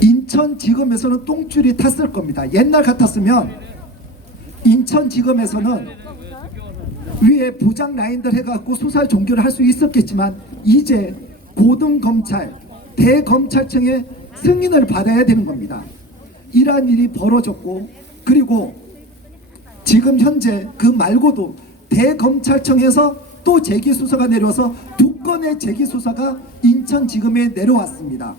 인천지검에서는 똥줄이 탔을 겁니다. 옛날 같았으면 인천지검에서는 위에 부장 라인들 해갖고 수사 종결을 할 수 있었겠지만 이제 고등검찰, 대검찰청의 승인을 받아야 되는 겁니다. 이러한 일이 벌어졌고 그리고 지금 현재 그 말고도 대검찰청에서 또 재기 수사가 내려와서 두 건의 재기 수사가 인천지검에 내려왔습니다.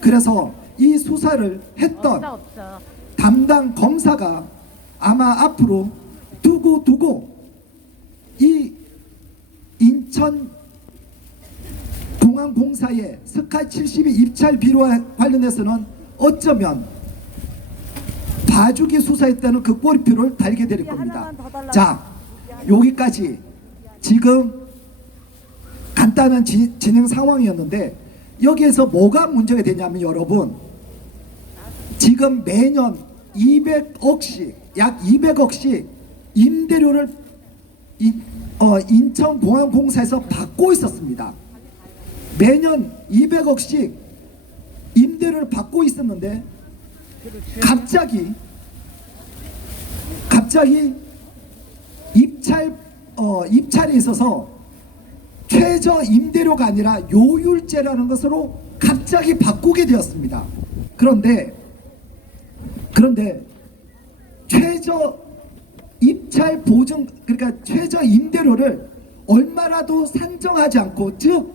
그래서 이 수사를 했던 없어 없어. 담당 검사가 아마 앞으로 두고 두고 이 인천 공항공사의 스카이 72 입찰 비리와 관련해서는 어쩌면 봐주기 수사했다는 그 꼬리표를 달게 될 겁니다. 자, 여기까지 지금 간단한 지- 진행 상황이었는데 여기에서 뭐가 문제가 되냐면 여러분 지금 매년 200억씩 약 200억씩 임대료를 인, 어, 인천공항공사에서 받고 있었습니다. 매년 200억씩 임대료를 받고 있었는데 갑자기 갑자기 입찰 어, 입찰이 있어서 최저 임대료가 아니라 요율제라는 것으로 갑자기 바꾸게 되었습니다. 그런데 그런데 최저 입찰 보증 그러니까 최저 임대료를 얼마라도 산정하지 않고 즉